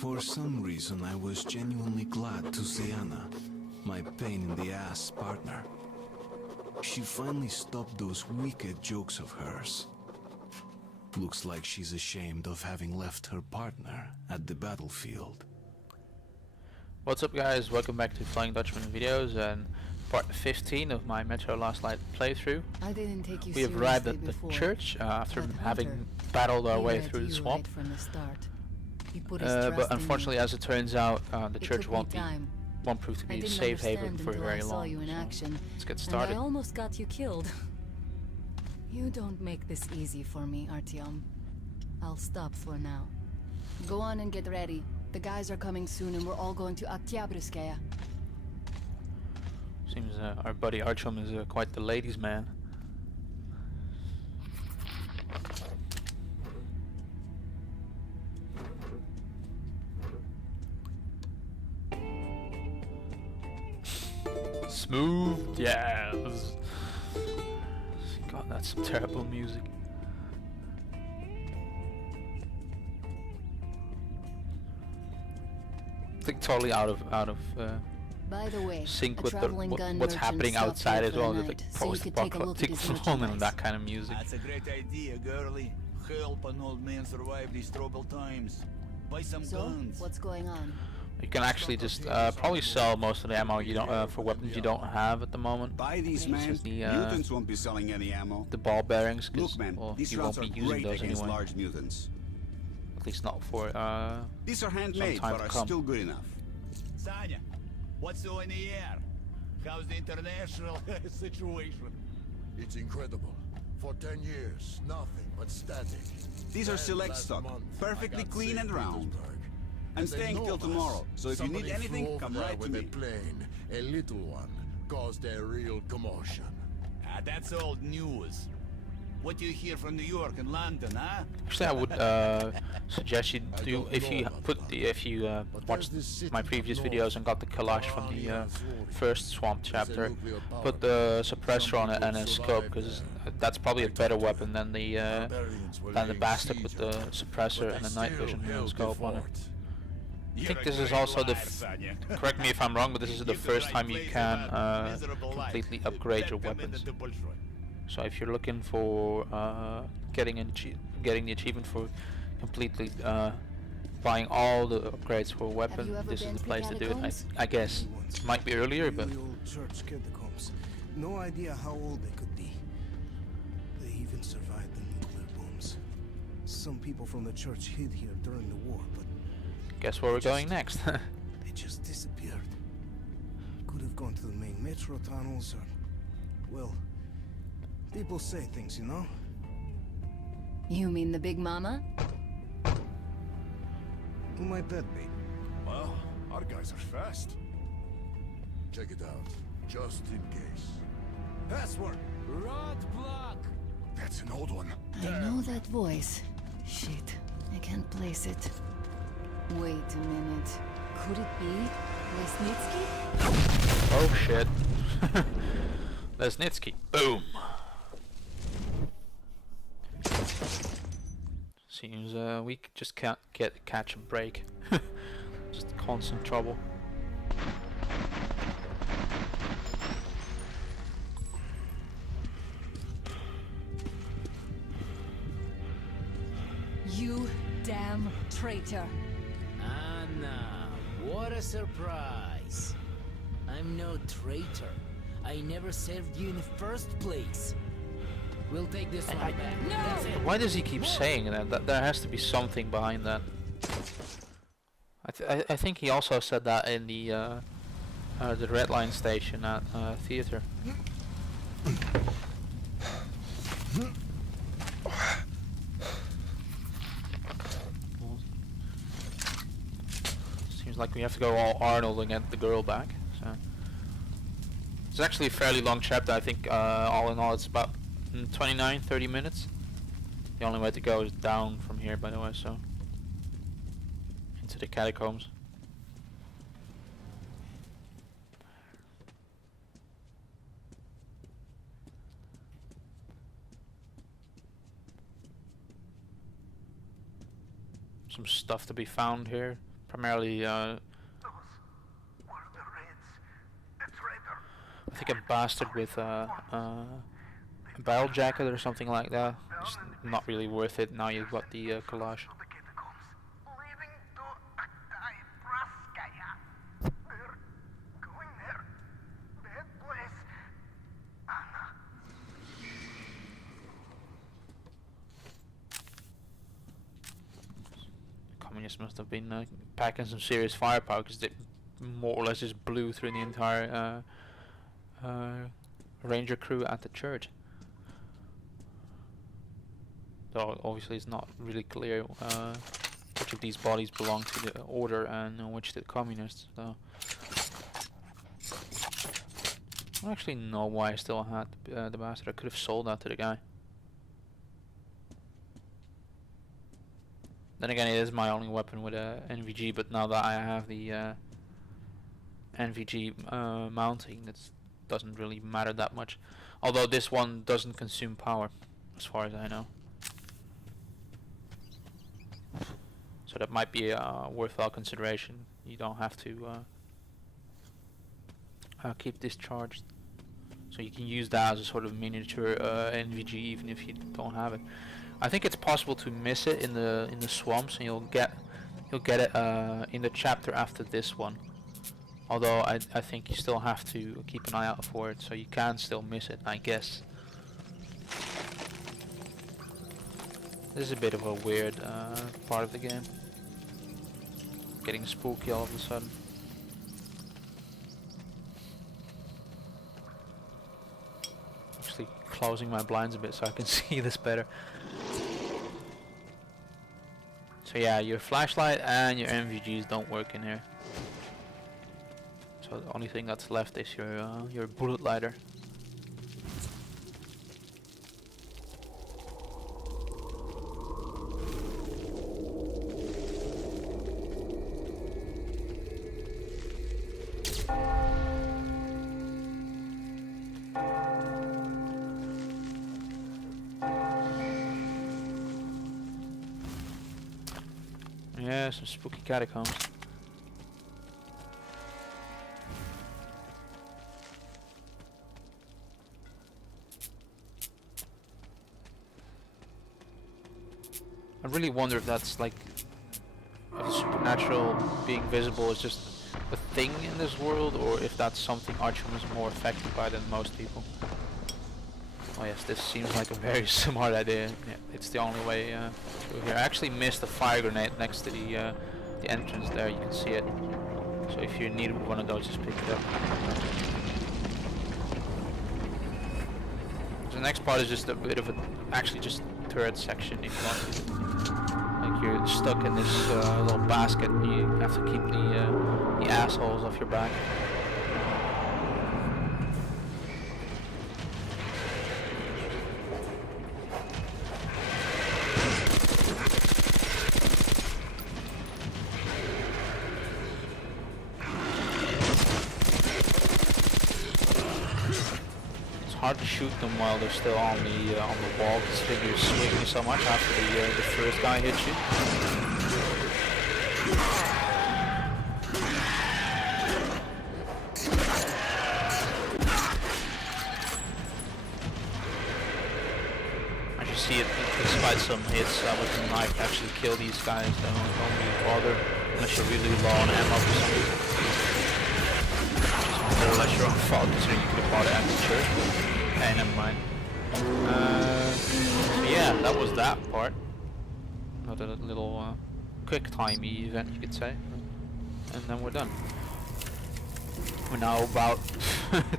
For some reason, I was genuinely glad to see Anna, my pain-in-the-ass partner. She finally stopped those wicked jokes of hers. Looks like she's ashamed of having left her partner at the battlefield. What's up, guys? Welcome back to Flying Dutchman videos and part 15 of my Metro Last Light playthrough. I didn't take you We have arrived at the before, church after but having Hunter, battled our he way read through the you swamp. right from the start. He put his But trust in unfortunately, you. as it turns out, the It church took me time. won't prove to I be a didn't safe haven understand for until very I saw long. you in So action, let's get and started. I almost got you killed. You don't make this easy for me, Artyom. I'll stop for now. Go on and get ready. The guys are coming soon, and we're all going to Oktyabrskaya. Seems our buddy Artyom is quite the ladies' man. Smooth jazz. God, that's some terrible music. I think totally out of By the way, sync a with traveling gun what's merchant happening stopped outside here as for well. the There's like night, so you could take a look at post-apocalyptic his film and merchandise. that kind of music. That's a great idea, girlie. Help an old man survive these troubled times. Buy some So, guns. what's going on? You can actually just probably sell most of the ammo you don't for weapons you don't have at the moment. Buy these, man. The, Mutants won't be selling any ammo. The ball bearings, because Look, man, well, these you rounds won't are be using great those against anyway. large mutants. At least not for These are handmade, time but to are come. still good enough. Sanya, what's so in the air? How's the international situation? It's incredible. For 10 years, nothing but static. These are Then select last stock, month, perfectly I got clean St. and round. Petersburg. I'm They staying know till us. tomorrow, so if you need Somebody anything, flew come over right there to with me. a plane, a little one, caused a real commotion. That's old news. What do you hear from New York and London, huh? actually, I would suggest you do if you watched my previous videos and got the Kalash from the first swamp chapter, put the suppressor on it and a scope, because that's probably a better weapon than the bastard with the suppressor and the night vision scope on it. I think this is also the correct me if I'm wrong, but this is the first time you can completely upgrade your weapons. So if you're looking for getting the achievement for completely buying all the upgrades for a weapon, ever this is been the to place to do it. Catacombs? I guess it might be earlier, but Really old church catacombs. No idea how old they could be. They even survived the nuclear bombs. Some people from the church hid here during the war, but guess where we're going next. they just disappeared. Could have gone to the main metro tunnels or... well, people say things, you know? You mean the Big Mama? Who might that be? Well, our guys are fast. Check it out, just in case. Password. Roadblock. That's an old one. I know that voice. Shit, I can't place it. Wait a minute. Could it be Lesnitsky? Oh shit. Lesnitsky. Boom. Seems we just can't catch a break. Just constant trouble. You damn traitor. Anna, what a surprise. I'm no traitor. I never served you in the first place. We'll take this one back. That's it. Why does he keep saying that? There has to be something behind that. I think he also said that in the Red Line station at theater. Seems like we have to go all Arnold and get the girl back. So it's actually a fairly long chapter. I think all in all it's about 29-30 minutes. The only way to go is down from here, by the way, so into the catacombs. Some stuff to be found here. primarily I think a bastard with a barrel jacket or something like that. It's not really worth it now you've got the Kalash. Communists must have been packing some serious firepower, because they more or less just blew through the entire ranger crew at the church. Though obviously it's not really clear which of these bodies belong to the order and which to the communists. So I don't actually know why I still had the bastard. I could have sold that to the guy. Then again, it is my only weapon with a NVG, but now that I have the NVG mounting, that doesn't really matter that much. Although this one doesn't consume power, as far as I know. So that might be a worthwhile consideration. You don't have to keep this charged. So you can use that as a sort of miniature NVG even if you don't have it. I think it's possible to miss it in the swamps, and you'll get it in the chapter after this one. Although I think you still have to keep an eye out for it, so you can still miss it, I guess. This is a bit of a weird part of the game. Getting spooky all of a sudden. Actually closing my blinds a bit so I can see this better. So yeah, your flashlight and your NVGs don't work in here. So the only thing that's left is your bullet lighter. Yeah, some spooky catacombs. I really wonder if that's like, if the supernatural being visible is just a thing in this world, or if that's something Artyom is more affected by than most people. Oh yes, this seems like a very smart idea. Yeah, it's the only way through here. I actually missed a fire grenade next to the entrance there. You can see it. So if you need one of those, just pick it up. So the next part is just a bit of a, actually just turret section if you want to. Like you're stuck in this little basket, and you have to keep the assholes off your back. Hard to shoot them while they're still on the wall, because you're swinging so much after the first guy hits you. As you see, it despite some hits with the knife to actually kill these guys. Don't really bother unless you're really low on ammo for some reason. More or less your own fault, considering you could have bought it at the church. Okay, never mind. So yeah, that was that part. Another little quick-timey event, you could say. And then we're done. We're now about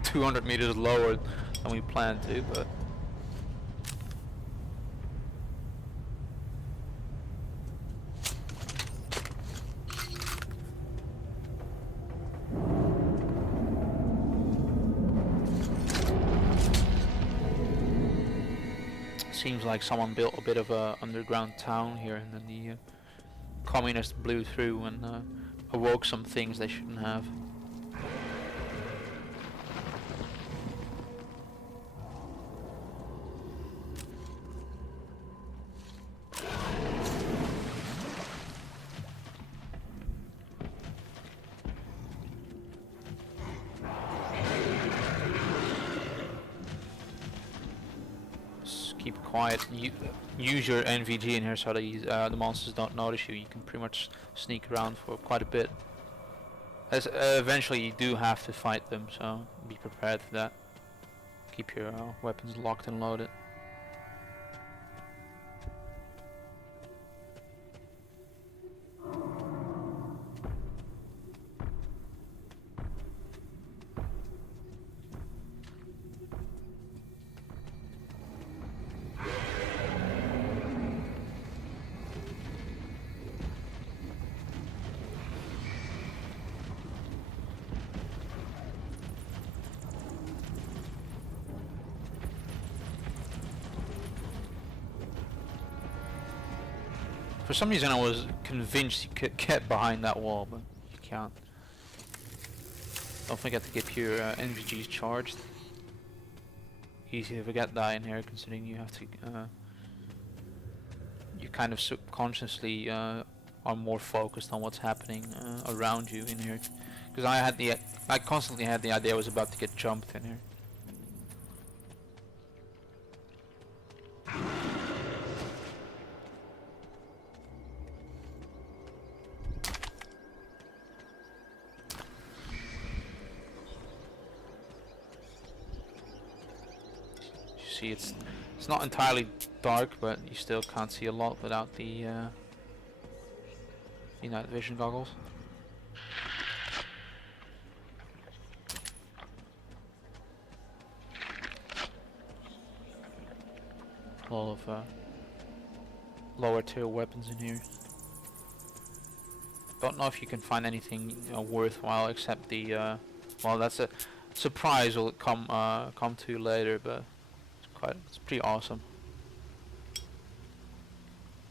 200 meters lower than we planned to, but... Seems like someone built a bit of a underground town here, and then the communists blew through and awoke some things they shouldn't have. keep quiet. Use your NVG in here so that the monsters don't notice you. You can pretty much sneak around for quite a bit. As eventually you do have to fight them, so be prepared for that. Keep your weapons locked and loaded. For some reason I was convinced you could get behind that wall, but you can't. Don't forget to keep your NVGs charged. Easy to forget that in here, considering you have to you kind of subconsciously are more focused on what's happening around you in here. Because I constantly had the idea I was about to get jumped in here. See, it's not entirely dark, but you still can't see a lot without the night vision goggles. A lot of lower tier weapons in here. Don't know if you can find anything worthwhile except the well, that's a surprise will come to later, but it's pretty awesome.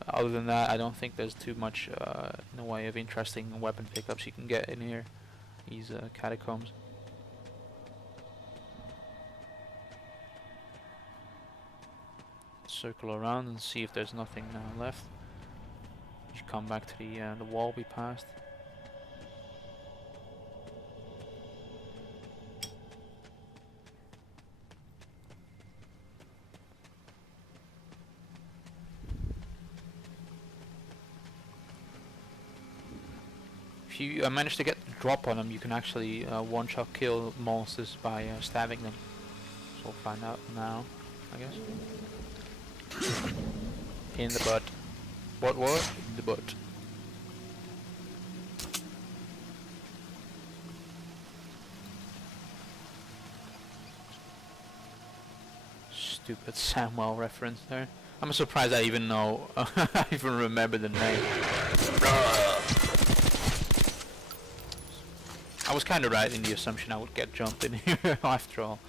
Other than that, I don't think there's too much in the way of interesting weapon pickups you can get in here. These catacombs. Circle around and see if there's nothing left. You come back to the wall we passed. If you manage to get the drop on them, you can actually one-shot kill monsters by stabbing them. So we'll find out now, I guess. In the butt. What? In the butt. Stupid Samuel reference there. I'm surprised I even know, I even remember the name. I was kind of right in the assumption I would get jumped in here after all.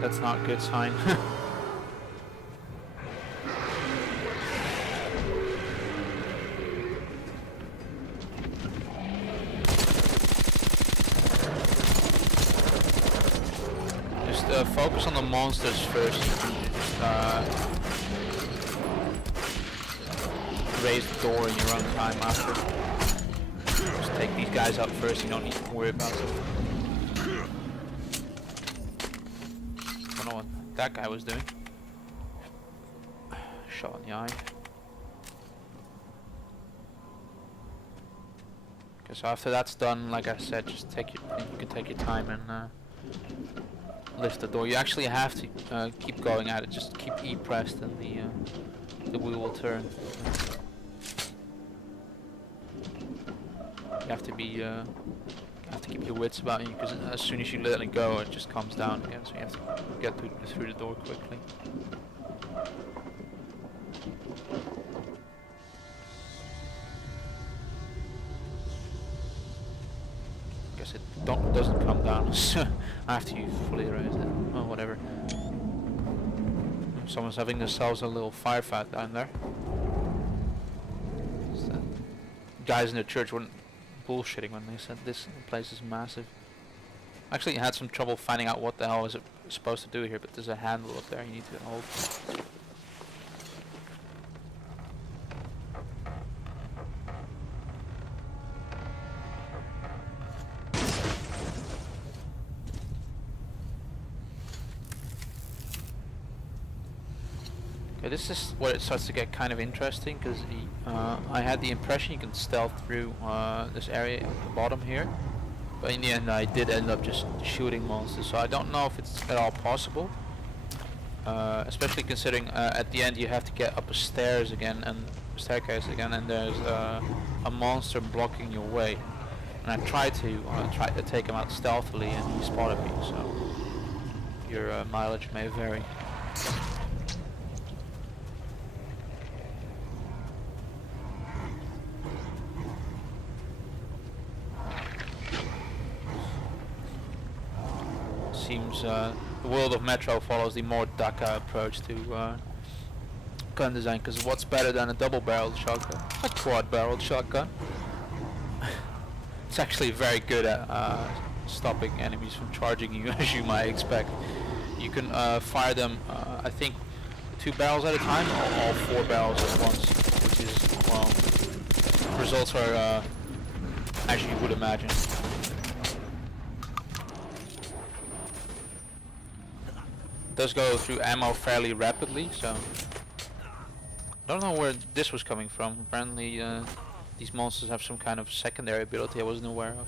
That's not a good sign. Just focus on the monsters first. Raise the door in your own time after. Just take these guys out first, you don't need to worry about them. That guy was doing. Shot in the eye. Okay, so after that's done, like I said, just you can take your time and lift the door. You actually have to keep going at it. Just keep E pressed, and the wheel will turn. You have to be. Keep your wits about you, because as soon as you let it go, it just comes down again. So you have to get through the door quickly. Guess it doesn't come down after you fully raise it. Oh, whatever. Someone's having themselves a little firefight down there. So, guys in the church weren't bullshitting when they said this place is massive. Actually, I had some trouble finding out what the hell is it supposed to do here, but there's a handle up there you need to hold. Okay, this is where it starts to get kind of interesting, because I had the impression you can stealth through this area at the bottom here. But in the end I did end up just shooting monsters, so I don't know if it's at all possible. Especially considering at the end you have to get up a staircase again, and there's a monster blocking your way. And I tried to take him out stealthily, and he spotted me, so your mileage may vary. Seems the world of Metro follows the more DACA approach to gun design, because what's better than a double-barreled shotgun? A quad-barreled shotgun. It's actually very good at stopping enemies from charging you, as you might expect. You can fire them, I think, 2 barrels at a time, or all 4 barrels at once, which is, well, results are as you would imagine. Does go through ammo fairly rapidly, so I don't know where this was coming from. Apparently these monsters have some kind of secondary ability I wasn't aware of.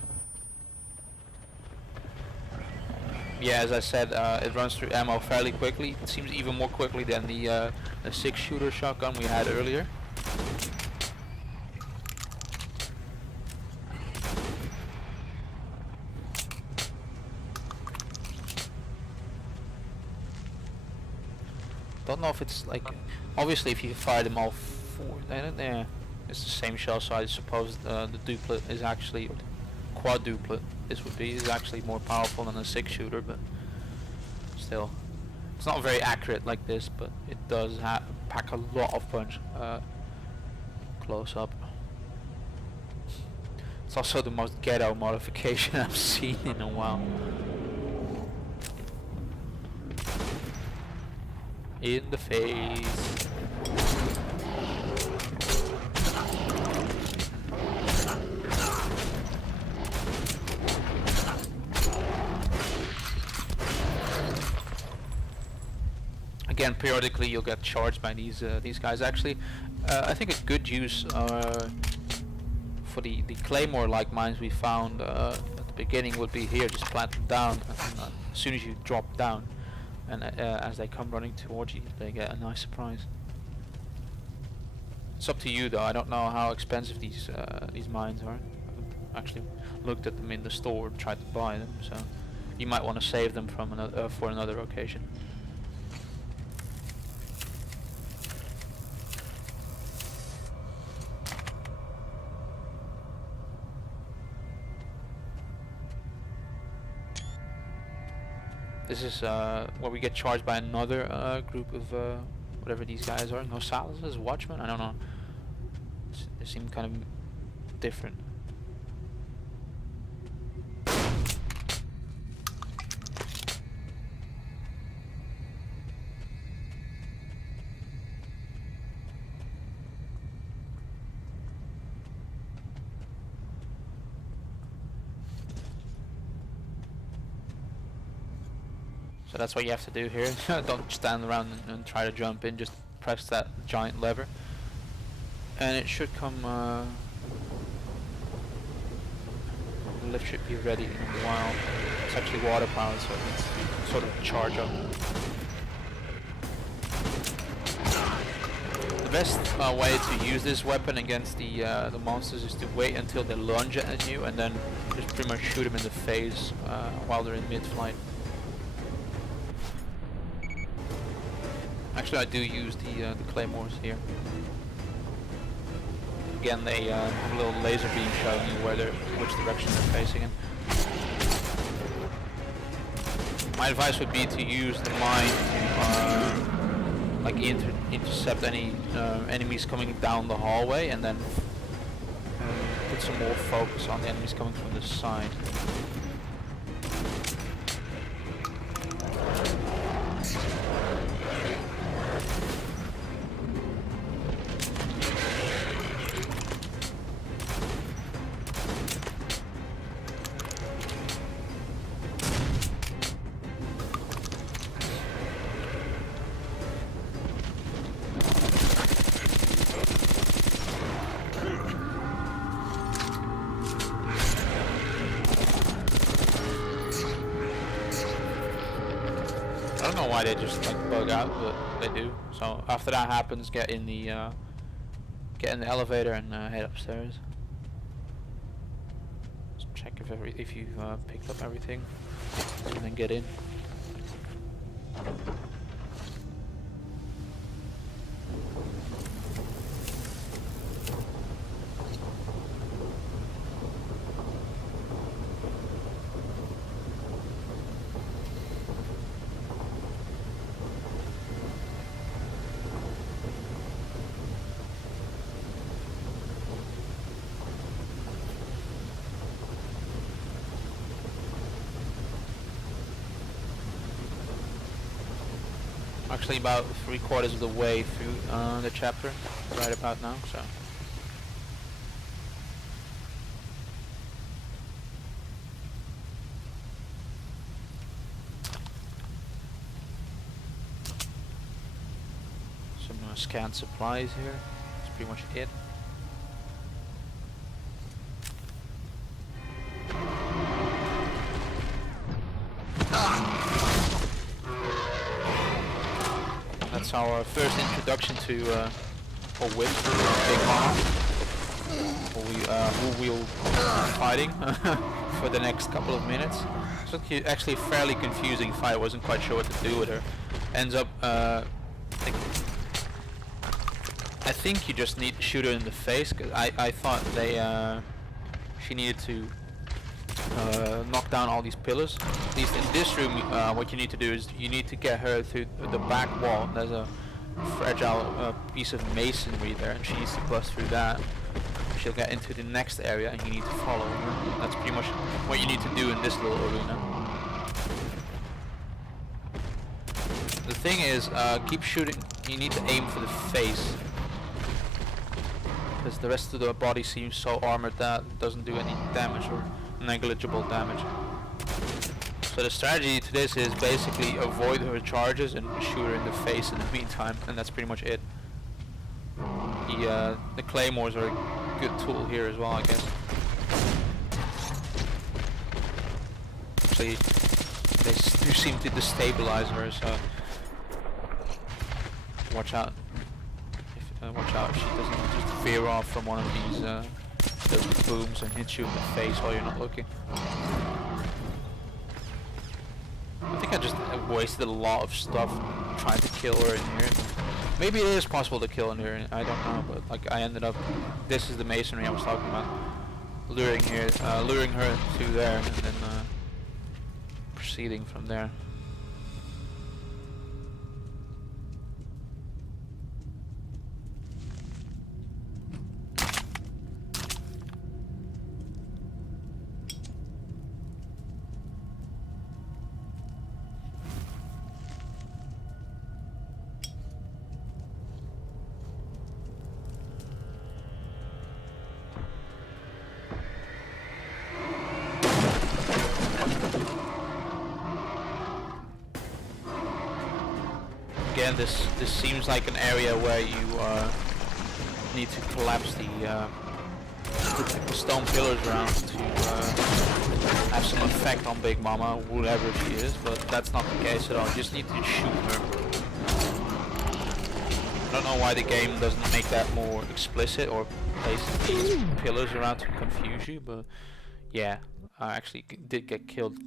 Yeah, as I said, it runs through ammo fairly quickly. It seems even more quickly than the 6-shooter shotgun we had earlier. Don't know if it's like, obviously if you fire them all 4, then it's the same shell, so I suppose the duplet is actually, or the quadruplet this would be, is actually more powerful than a 6-shooter, but still, it's not very accurate like this, but it does pack a lot of punch close up. It's also the most ghetto modification I've seen in a while. In the face. Again, periodically you'll get charged by these guys. Actually, I think a good use for the claymore-like mines we found at the beginning would be here. Just plant them down, and as soon as you drop down, and as they come running towards you, they get a nice surprise. It's up to you though. I don't know how expensive these mines are. I haven't actually looked at them in the store and tried to buy them, so you might want to save them from for another occasion. This is where we get charged by another group of whatever these guys are. Nosales, watchmen? I don't know. They seem kind of different. So that's what you have to do here. Don't stand around and try to jump in, just press that giant lever. And it should come, the lift should be ready in a while. It's actually water powered, so it needs to sort of charge up. The best way to use this weapon against the monsters is to wait until they lunge at you and then just pretty much shoot them in the face while they're in mid-flight. Actually, I do use the claymores here. Again, they have a little laser beam showing you which direction they're facing in. My advice would be to use the mine like intercept any enemies coming down the hallway, and then put some more focus on the enemies coming from the side. I don't know why they just like bug out, but they do. So after that happens, get in the elevator and head upstairs. Just check if you've picked up everything, and then get in. Actually about 3/4 of the way through the chapter, right about now, so. Some scanned supplies here, that's pretty much it. That's our first introduction to a witch, Big Mama, who we'll be fighting for the next couple of minutes. It's actually a fairly confusing fight. I wasn't quite sure what to do with her. Ends up, I think you just need to shoot her in the face, because I thought she needed to knock down all these pillars. At least in this room, what you need to do is you need to get her through the back wall. There's a fragile piece of masonry there, and she needs to bust through that. She'll get into the next area, and you need to follow her. That's pretty much what you need to do in this little arena. The thing is, keep shooting. You need to aim for the face, because the rest of the body seems so armored that it doesn't do any damage or negligible damage. So the strategy to this is basically avoid her charges and shoot her in the face in the meantime, and that's pretty much it. The claymores are a good tool here as well, I guess. Actually, they do seem to destabilize her, so watch out. Watch out if she doesn't just veer off from one of these those booms and hit you in the face while you're not looking. I think I just wasted a lot of stuff trying to kill her in here. Maybe it is possible to kill in here, I don't know, but like I ended up, this is the masonry I was talking about, luring her to there and then proceeding from there. Again, this seems like an area where you need to collapse the stone pillars around to have some effect on Big Mama, whoever she is, but that's not the case at all. You just need to shoot her. I don't know why the game doesn't make that more explicit or place these pillars around to confuse you, but yeah, I actually did get killed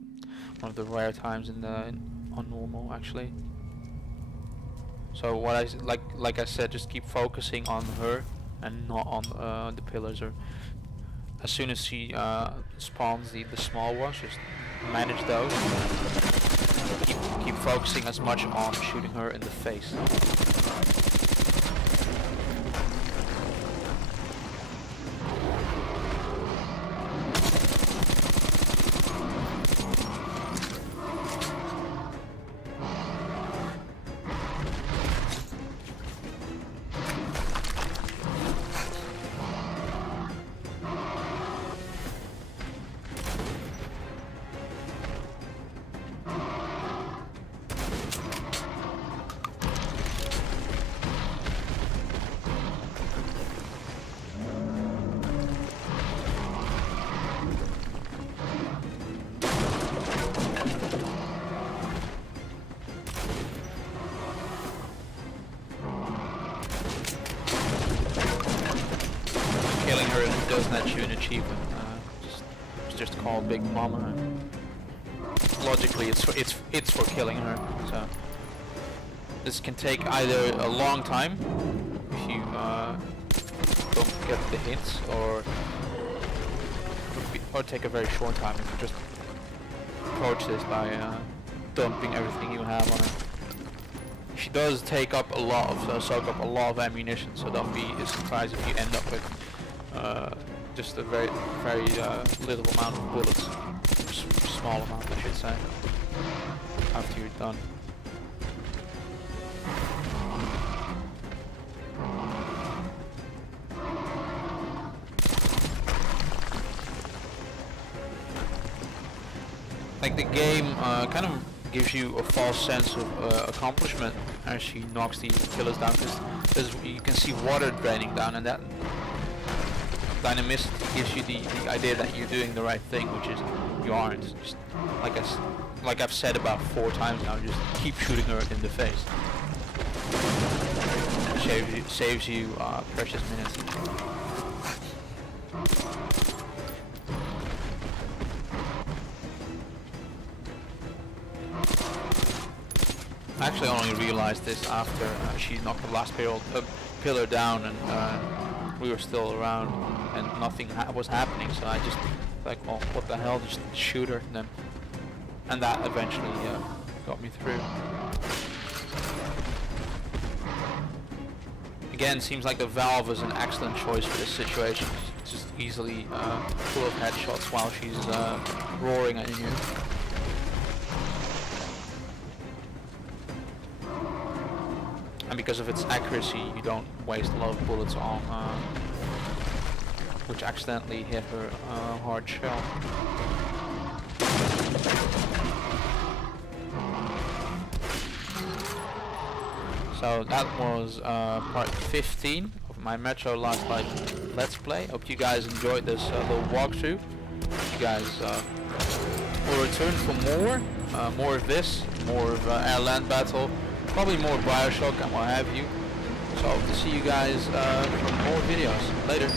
one of the rare times on normal actually. So what like I said, just keep focusing on her and not on the pillars. Or as soon as she spawns the small ones, just manage those. Keep focusing as much on shooting her in the face. achievement. It's just called Big Mama. Logically, it's for killing her. So this can take either a long time if you don't get the hints, or take a very short time if you just approach this by dumping everything you have on it. She does take up a lot of, soak up a lot of ammunition, so don't be surprised if you end up with just a very little amount of bullets, small amount I should say, after you're done. Like the game kind of gives you a false sense of accomplishment as she knocks these killers down, because you can see water draining down, and that dynamicity gives you the idea that you're doing the right thing, which is you aren't. Just like I've said about 4 times now, just keep shooting her in the face. Saves you precious minutes. I actually only realized this after she knocked the last pillar down, and we were still around, and nothing was happening. So I just like, well, what the hell? Just shoot her, and that eventually got me through. Again, seems like the Valve is an excellent choice for this situation. It's just easily full of headshots while she's roaring at you. And because of its accuracy, you don't waste a lot of bullets on which accidentally hit her hard shell. So that was part 15 of my Metro Last Light Let's Play. Hope you guys enjoyed this little walkthrough. You guys will return for more of this, more of air-land battle, probably more Bioshock and what have you. So I hope to see you guys for more videos later.